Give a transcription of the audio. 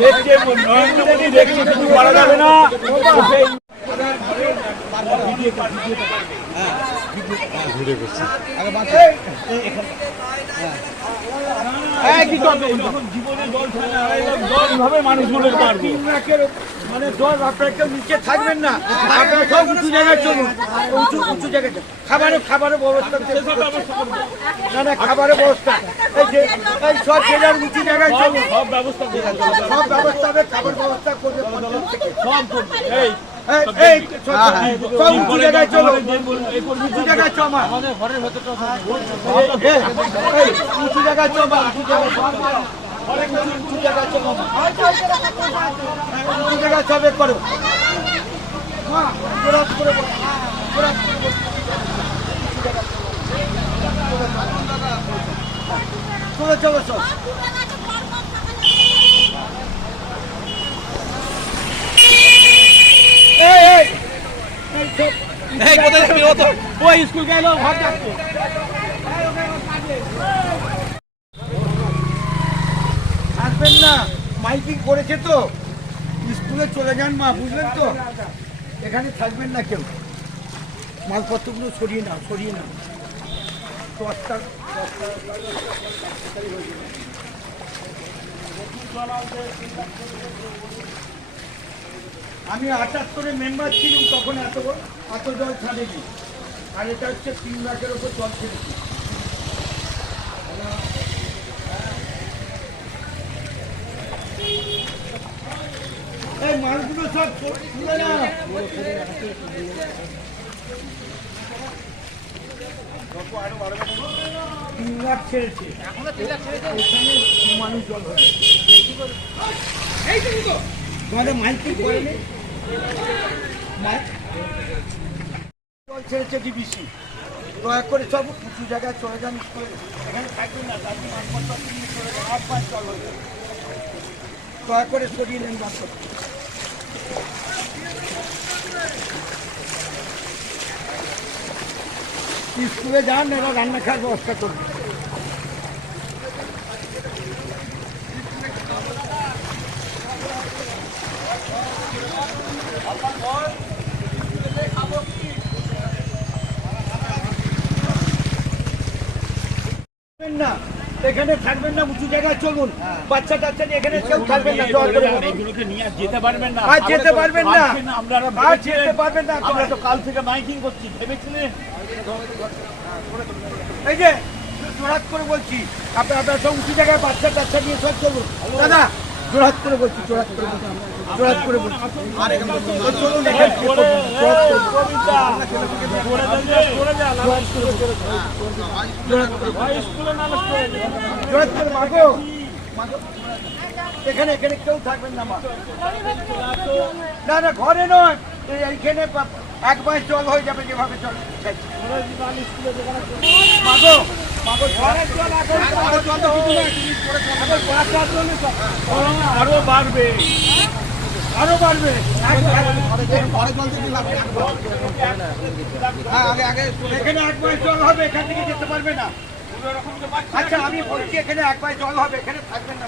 দেখছে নরেন্দ্র মোদী দেখছে কিছু করা যাবে না। মানুষগুলো মানে জল আপনার কেউ নিচে থাকবেন না, আপনারা সব উঁচু জায়গায় চলুন, উঁচু জায়গায় খাবারের ব্যবস্থা না না খাবারের ব্যবস্থা এই সব জায়গার উঁচু জায়গায় চলুন, সব ব্যবস্থা হবে, খাবার ব্যবস্থা করবে সব করবে। এই সব উঁচু জায়গায় চলো, উঁচু জায়গায় চমা আমাদের ঘরের ভেতরটা উঁচু জায়গায় চমা, উঁচু জায়গায় চমা, উঁচু জায়গায় চবে করো চলো চলো সব স্কুল গেল আসবেন না, মাইকিং করেছে তো, স্কুলে চলে যান মা, বুঝলেন তো, এখানে থাকবেন না কেউ, মালপত্রগুলো সরিয়ে নাও আমি 78-এ মেম্বার ছিলাম, তখন এত জল ছাড়েনি, আর এটা হচ্ছে 3 লাখের ওপর জল ছেড়েছি। এই মালগুলো সব তুলে না, 3 লাখ ছেড়েছে, মানুষ জল হয়ে তোমাদের মাইকিং করেনি, জল ছেড়েছে ডিবিসি, দয়া করে সব উঁচু জায়গায় চলে যান, এখানে থাকবেন না, একবার জল হয়ে যাবে, দয়া করে সরিয়ে নেন বাচ্চা। স্কুলে যান, এরা রান্না খাওয়ার ব্যবস্থা করবে। না এখানে থাকবেন না, উঁচু জায়গায় চলুন, বাচ্চা টাচ্চা নিয়ে এখানে কেউ থাকবেন না, যেতে পারবেন না, যেতে পারবেন না, আমরা তো কাল থেকে মাইকিং করছি, ভেবেছিলেন? এই যে জোরাত করে বলছি, আপনারা সব উঁচু জায়গায় বাচ্চা টাচ্চা নিয়ে সব চলুন, দাদা জোরাত করে বলছি, জোরাত করে বলছি এখানে কেউ থাকবেন না মা, না ঘরে নয়, এইখানে 1 মাস জল হয়ে যাবে, যেভাবে জল আরো বাড়বে, এখানে 1 মাস জল হবে, এখান থেকে যেতে পারবে না। আচ্ছা আমি বলছি এখানে 1 মাস জল হবে, এখানে থাকবেন না।